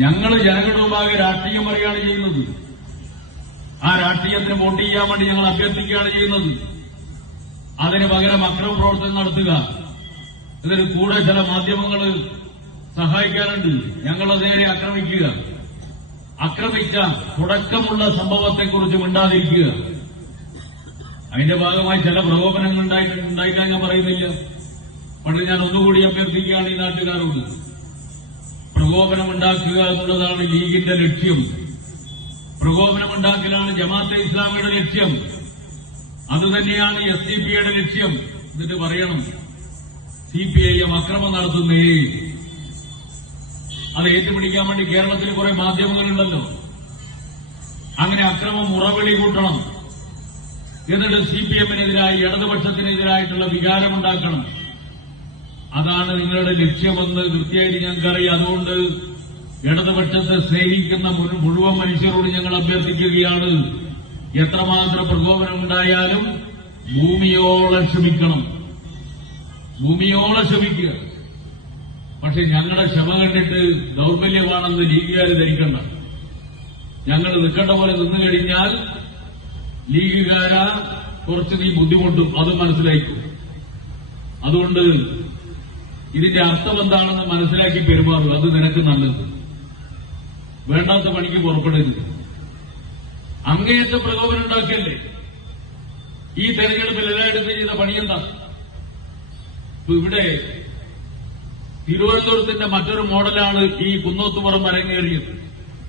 ഞങ്ങൾ ജനങ്ങളുടെ മുമ്പാകെ രാഷ്ട്രീയം പറയുകയാണ് ചെയ്യുന്നത്. ആ രാഷ്ട്രീയത്തിന് വോട്ട് ചെയ്യാൻ വേണ്ടി ഞങ്ങൾ അഭ്യർത്ഥിക്കുകയാണ് ചെയ്യുന്നത്. അതിന് പകരം അക്രമ പ്രവർത്തനം നടത്തുക, ഇതിന് കൂടെ ചില മാധ്യമങ്ങൾ സഹായിക്കാറുണ്ട്. ഞങ്ങളത് നേരെ ആക്രമിക്കുക, ആക്രമിച്ച തുടക്കമുള്ള സംഭവത്തെക്കുറിച്ച് മിണ്ടാതിരിക്കുക. അതിന്റെ ഭാഗമായി ചില പ്രകോപനങ്ങൾ ഉണ്ടായിട്ടാ ഞാൻ പറയുന്നില്ല. പക്ഷെ ഞാൻ ഒന്നുകൂടി അഭ്യർത്ഥിക്കുകയാണ് ഈ നാട്ടുകാരോട്. പ്രകോപനമുണ്ടാക്കുക എന്നുള്ളതാണ് ലീഗിന്റെ ലക്ഷ്യം. പ്രകോപനമുണ്ടാക്കലാണ് ജമാഅത്തെ ഇസ്ലാമിയുടെ ലക്ഷ്യം. അതുതന്നെയാണ് SDP-യുടെ ലക്ഷ്യം. എന്നിട്ട് പറയണം CPIM അക്രമം നടത്തുന്നേ. അത് ഏറ്റുപിടിക്കാൻ വേണ്ടി കേരളത്തിൽ കുറെ മാധ്യമങ്ങളുണ്ടല്ലോ. അങ്ങനെ അക്രമം മുറവിളി കൂട്ടണം. എന്നിട്ട് CPM-നെതിരായി ഇടതുപക്ഷത്തിനെതിരായിട്ടുള്ള വികാരമുണ്ടാക്കണം. അതാണ് നിങ്ങളുടെ ലക്ഷ്യമെന്ന് കൃത്യമായിട്ട് ഞങ്ങൾക്കറിയാം. അതുകൊണ്ട് ഇടതുപക്ഷത്തെ സ്നേഹിക്കുന്ന മുഴുവൻ മനുഷ്യരോട് ഞങ്ങൾ അഭ്യർത്ഥിക്കുകയാണ്, എത്രമാത്രം പ്രകോപനമുണ്ടായാലും ഭൂമിയോളം ക്ഷമിക്കണം, ഭൂമിയോളം ക്ഷമിക്കുക. പക്ഷെ ഞങ്ങളുടെ ക്ഷമ കണ്ടിട്ട് ദൌർബല്യമാണെന്ന് ലീഗുകാർ ധരിക്കണ്ട. ഞങ്ങൾ നിൽക്കേണ്ട പോലെ നിന്നു കഴിഞ്ഞാൽ ലീഗുകാരാ കുറച്ച് നീ ബുദ്ധിമുട്ടും, അത് മനസ്സിലാക്കും. അതുകൊണ്ട് ഇതിന്റെ അർത്ഥം എന്താണെന്ന് മനസ്സിലാക്കി പെരുമാറുക, അത് നിനക്ക് നല്ലത്. വേണ്ടാത്ത പണിക്ക് പുറപ്പെടരുത്. അങ്ങേയറ്റ പ്രകോപനം ഉണ്ടാക്കിയല്ലേ ഈ തെരഞ്ഞെടുപ്പിൽ എല്ലായിടത്തും ചെയ്ത പണിയെന്താ? ഇവിടെ തിരുവനന്തപുരത്തിന്റെ മറ്റൊരു മോഡലാണ് ഈ കുന്നോത്തുപുറം അരങ്ങേറിയത്.